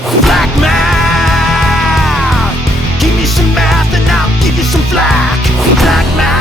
Flack math! Give me some math and I'll give you some flack. Flack math!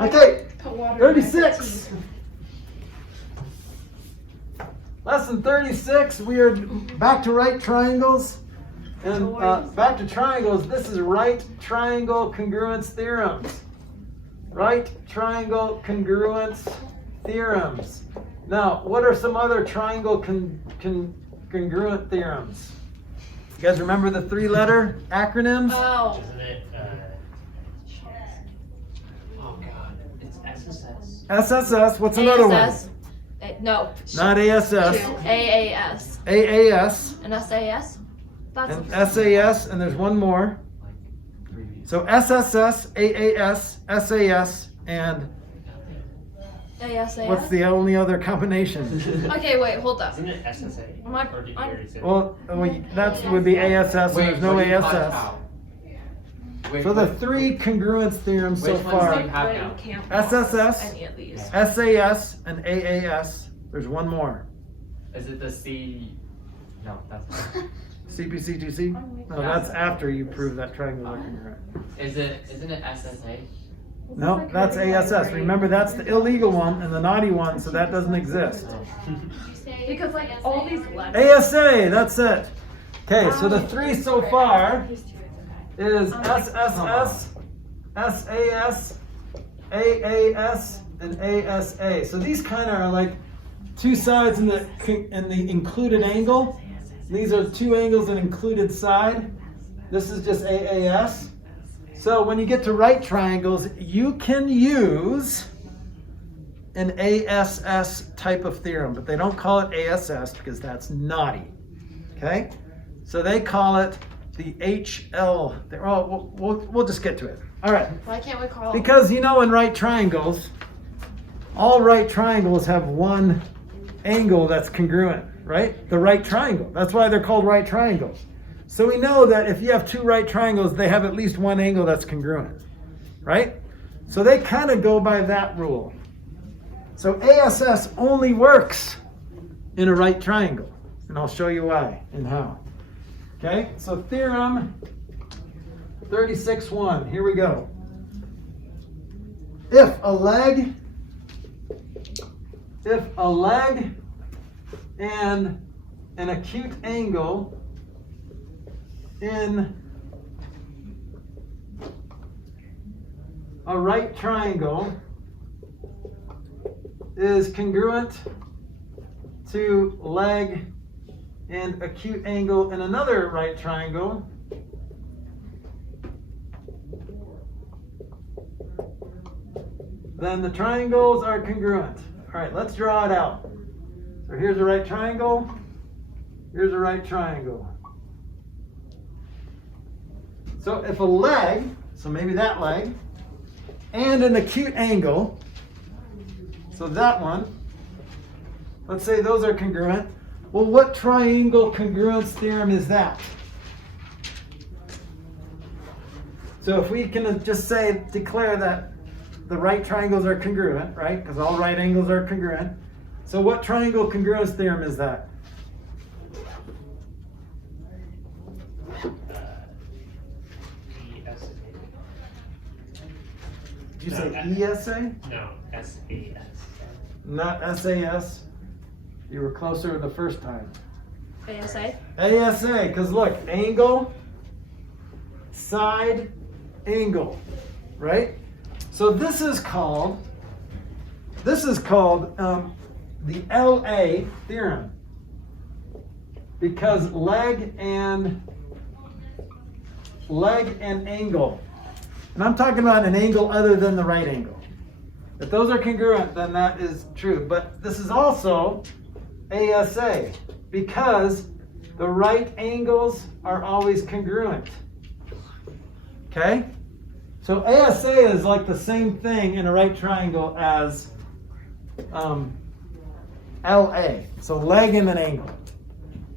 Okay, 36. Lesson 36, we are back to right triangles. And back to triangles, this is right triangle congruence theorems. Right triangle congruence theorems. Now, what are some other triangle congruent theorems? You guys remember the three-letter acronyms? Oh. Isn't it, oh god, it's SSS. SSS, what's another one? No. Not ASS. AAS. AAS. And SAS? And SAS, and there's one more. So SSS, AAS, SAS, and ASAS? what's the only other combination? Okay, wait, hold up. Isn't it SSA? My- Or did you already say Well, that would be ASS, and there's no ASS. So the three congruence theorems so Which ones do far, you have Wait, now? you can't SSS, box any of these. SAS, and AAS. There's one more. Is it the C? No, that's not. CPC2C? No, that's after you prove that triangles are congruent. Isn't it SSA? No, that's ASS. Remember, that's the illegal one and the naughty one, so that doesn't exist. Because like all these letters. ASA, that's it. Okay, so the three so far is SSS, SAS, AAS, and ASA. So these kind of are like two sides in the included angle. These are two angles in included side. This is just AAS. So when you get to right triangles, you can use an ASS type of theorem, but they don't call it ASS because that's naughty. Okay? So they call it the HL. Oh, we'll just get to it. All right. Why can't we call Because you know in right triangles, all right triangles have one angle that's congruent, right? The right triangle. That's why they're called right triangles. So we know that if you have two right triangles, they have at least one angle that's congruent, right? So they kind of go by that rule. So ASS only works in a right triangle, and I'll show you why and how. Okay, so theorem 36.1, here we go. If a leg and an acute angle in a right triangle is congruent to leg and acute angle in another right triangle, then the triangles are congruent. All right, let's draw it out. So here's a right triangle, here's a right triangle. So if a leg, so maybe that leg, and an acute angle, so that one, let's say those are congruent. Well, what triangle congruence theorem is that? So if we can just say, declare that the right triangles are congruent, right? Because all right angles are congruent. So what triangle congruence theorem is that? ESA? Did you say ESA? No, SAS. Not SAS. You were closer the first time. ASA? ASA, because look, angle, side, angle, right? So this is called the LA theorem, because leg and angle, and I'm talking about an angle other than the right angle. If those are congruent, then that is true. But this is also ASA, because the right angles are always congruent. Okay? So ASA is like the same thing in a right triangle as LA. So leg and an angle.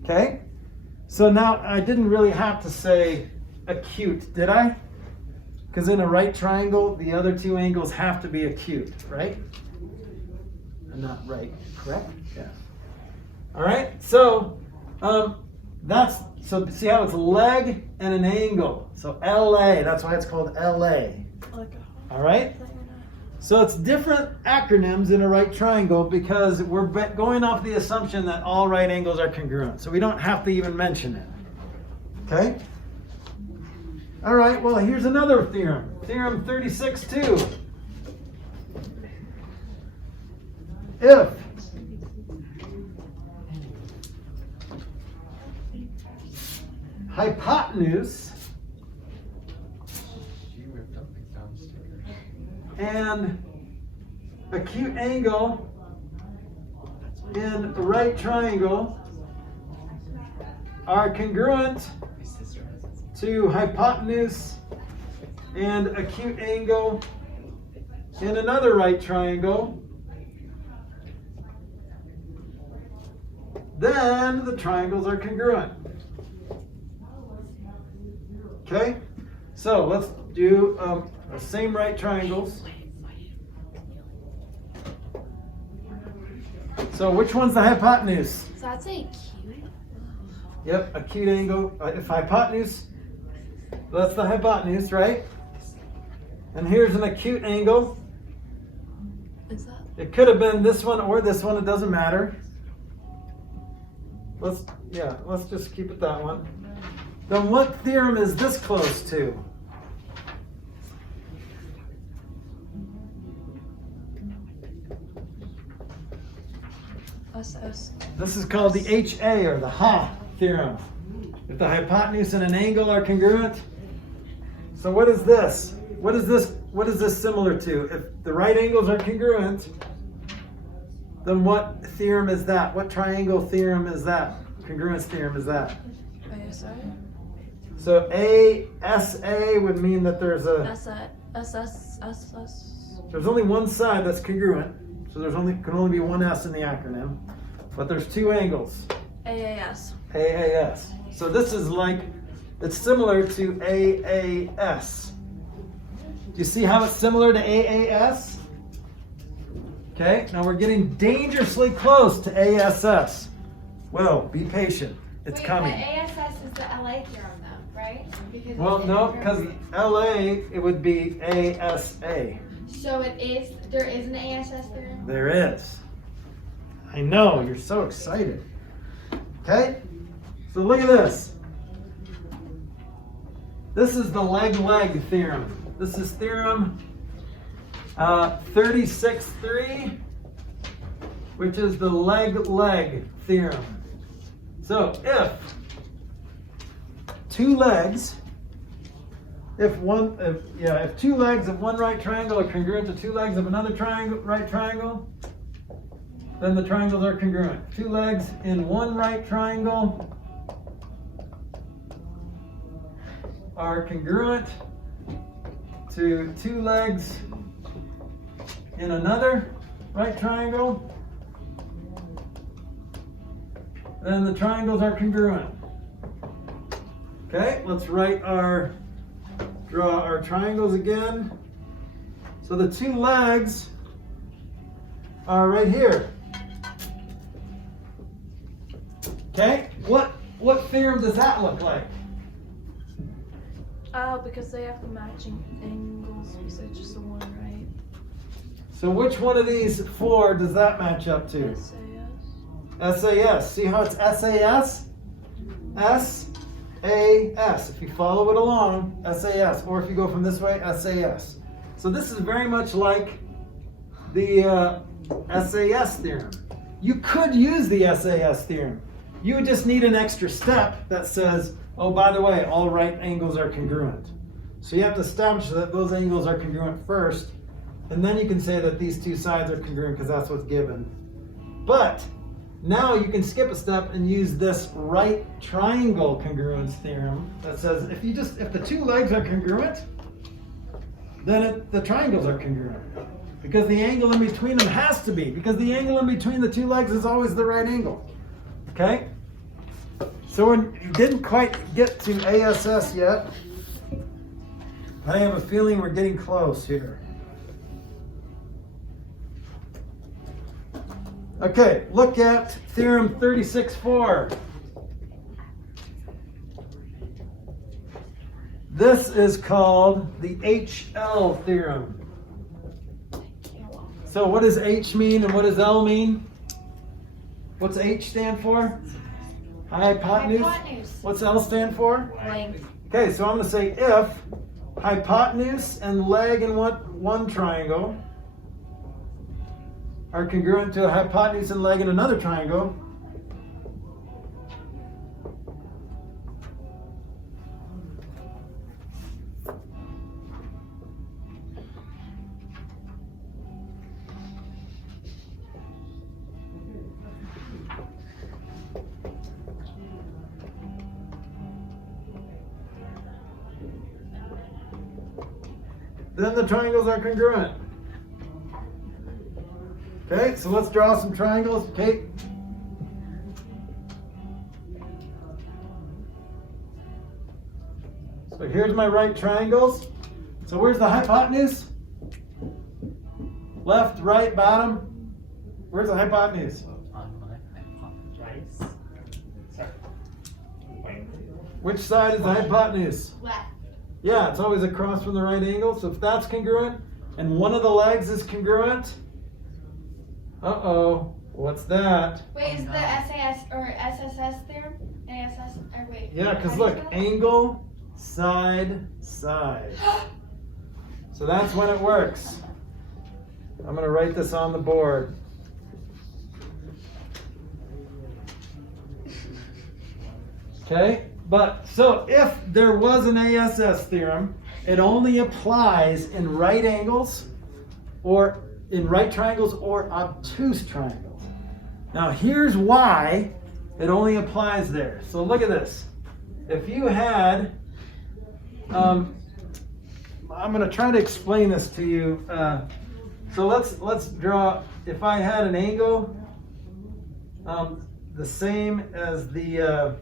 Okay? So now I didn't really have to say acute, did I? Because in a right triangle, the other two angles have to be acute, right? I'm not right, correct? Yeah. All right, so so see how it's leg and an angle. So LA, that's why it's called LA. All right? So it's different acronyms in a right triangle because we're going off the assumption that all right angles are congruent. So we don't have to even mention it. Okay? All right, well, here's another theorem. Theorem 36-2. If hypotenuse and acute angle in a right triangle are congruent to hypotenuse and acute angle in another right triangle, then the triangles are congruent. Okay, so let's do the same right triangles. So which one's the hypotenuse? So that's a cute. Yep, acute angle. If hypotenuse, that's the hypotenuse, right? And here's an acute angle. Is that? It could have been this one or this one, it doesn't matter. Let's just keep it that one. Then what theorem is this close to? This is called the HA or the Ha theorem. If the hypotenuse and an angle are congruent. So what is this? What is this similar to? If the right angles are congruent, then what theorem is that? What triangle theorem is that? Congruence theorem is that? ASA? So ASA would mean that there's there's only one side that's congruent. So can only be one S in the acronym. But there's two angles. AAS. AAS. So this is it's similar to AAS. Do you see how it's similar to AAS? Okay, now we're getting dangerously close to ASS. Well, be patient. It's coming. But ASS is the LA theorem though, right? Because because LA, it would be ASA. So there is an ASS theorem? There is. I know, you're so excited. Okay, so look at this. This is the leg theorem. This is theorem 36-3, which is the leg theorem. So if two legs, if two legs of one right triangle are congruent to two legs of another right triangle, then the triangles are congruent. Two legs in one right triangle are congruent to two legs in another right triangle, then the triangles are congruent. Okay, let's draw our triangles again. So the two legs are right here. Okay, what theorem does that look like? Because they have the matching angles. You said just the one, right? So which one of these four does that match up to? SAS. SAS. See how it's SAS? SAS. If you follow it along, SAS. Or if you go from this way, SAS. So this is very much like the SAS theorem. You could use the SAS theorem. You would just need an extra step that says, oh, by the way, all right angles are congruent. So you have to establish that those angles are congruent first, and then you can say that these two sides are congruent because that's what's given. But now you can skip a step and use this right triangle congruence theorem that says if the two legs are congruent, then the triangles are congruent. Because the angle in between them has to be, because the angle in between the two legs is always the right angle. Okay? So we didn't quite get to ASS yet. I have a feeling we're getting close here. Okay, look at theorem 36.4. This is called the HL theorem. So what does H mean and what does L mean? What's H stand for? Hypotenuse. Hypotenuse. What's L stand for? Length. Okay, so I'm going to say if hypotenuse and leg in one triangle are congruent to a hypotenuse and leg in another triangle, then the triangles are congruent. Okay, so let's draw some triangles. Kate? So here's my right triangles. So where's the hypotenuse? Left, right, bottom. Where's the hypotenuse? On my hypotenuse. Right. Sorry. Wait. Which side is the hypotenuse? Left. Yeah, it's always across from the right angle. So if that's congruent and one of the legs is congruent, uh-oh, what's that? Wait, is the SAS or SSS theorem? ASS, or wait. Yeah, because how do you look, spell it? angle, side, side. So that's when it works. I'm going to write this on the board. Okay, but so if there was an ASS theorem, it only applies in right angles or in right triangles or obtuse triangles. Now here's why it only applies there. So look at this. If you had, I'm going to try to explain this to you. So let's draw. If I had an angle the same as the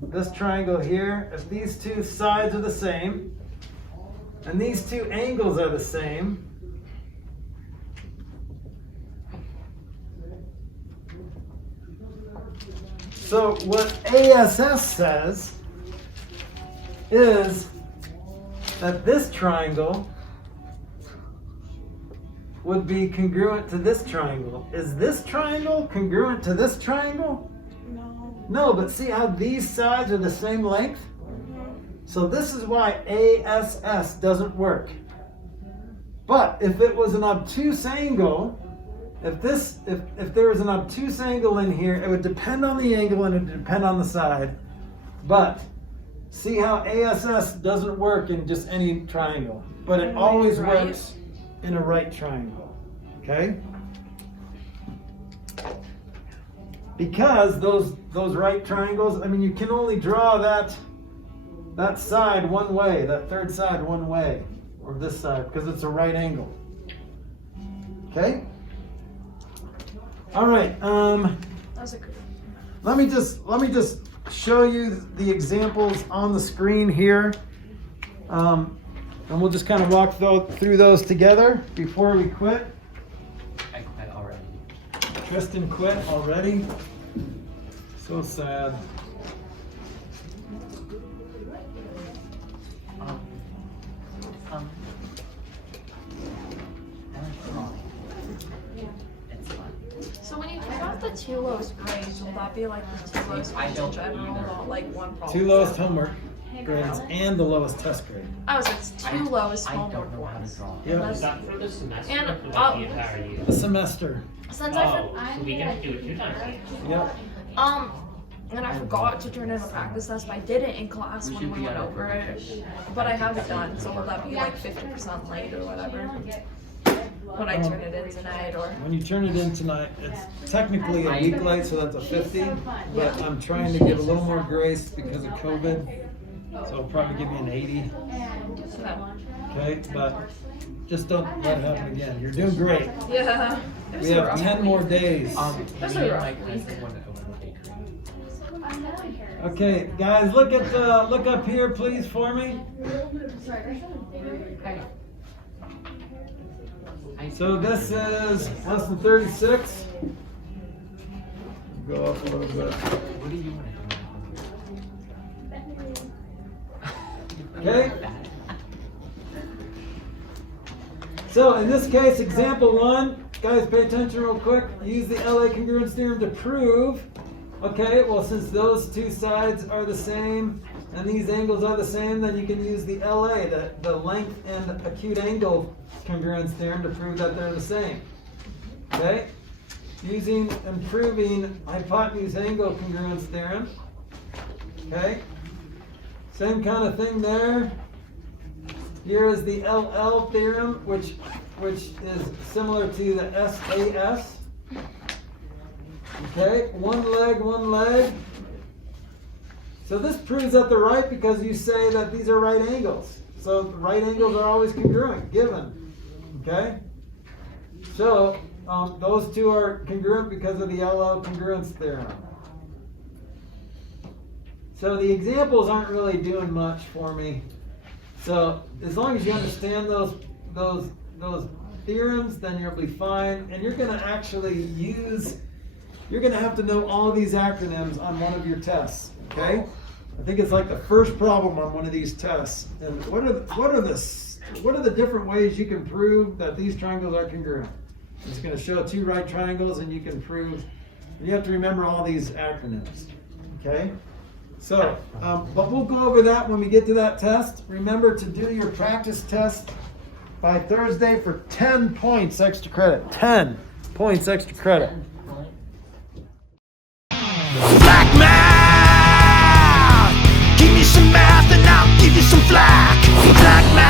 this triangle here, if these two sides are the same and these two angles are the same, so what ASS says is that this triangle would be congruent to this triangle. Is this triangle congruent to this triangle? No, but see how these sides are the same length? So this is why ASS doesn't work. But if it was an obtuse angle, if there was an obtuse angle in here, it would depend on the angle and it would depend on the side. But see how ASS doesn't work in just any triangle, but it always works in a right triangle. Okay? Because those right triangles, I mean, you can only draw that side one way, that third side one way, or this side, because it's a right angle. Okay? All right. That's a good Let me just show you the examples on the screen here, and we'll just kind of walk through those together before we quit. I quit already. Tristan quit already. So sad. It's fun. So when you take off the two lowest grades, will that be like the two lowest I grades in don't general, either. or like one problem? Two lowest homework grades and the lowest test grade. Oh, so it's two lowest I homework don't know how to ones. draw. Yeah. Is that for the semester And, or for like the entire year? The semester. Since Oh, so we get to do it 2 times a year. Yep. and I forgot to turn in a practice test, but I did it in class when we went over it. But I haven't done, so will that be like 50% late or whatever? When I turn it in tonight, or? When you turn it in tonight, it's technically a week late, so that's a 50. But I'm trying to give a little more grace because of COVID, so I'll probably give you an 80. Okay, but just don't let it happen again. You're doing great. Yeah. It was We a have rough 10 more week. days. That's Me a and my rough cousin week. went over the bakery. Okay, guys, look up here, please, for me. So this is less than 36. Go up a little bit. What do you want to do? Okay. So in this case, example 1, guys, pay attention real quick. Use the LA congruence theorem to prove. Okay, well, since those two sides are the same and these angles are the same, then you can use the LA, the length and acute angle congruence theorem, to prove that they're the same. Okay, using and proving hypotenuse angle congruence theorem. Okay, same kind of thing there. Here is the LL theorem, which is similar to the SAS. Okay, one leg. So this proves that they're right because you say that these are right angles. So right angles are always congruent, given. Okay? So those two are congruent because of the LL congruence theorem. So the examples aren't really doing much for me. So as long as you understand those theorems, then you'll be fine. And you're going to actually you're going to have to know all these acronyms on one of your tests. Okay? I think it's like the first problem on one of these tests. And what are the different ways you can prove that these triangles are congruent? It's going to show two right triangles, and you can prove. You have to remember all these acronyms. Okay? So, but we'll go over that when we get to that test. Remember to do your practice test by Thursday for 10 points extra credit. 10 points extra credit. Black math, give me some math and I'll give you some flack. Black math.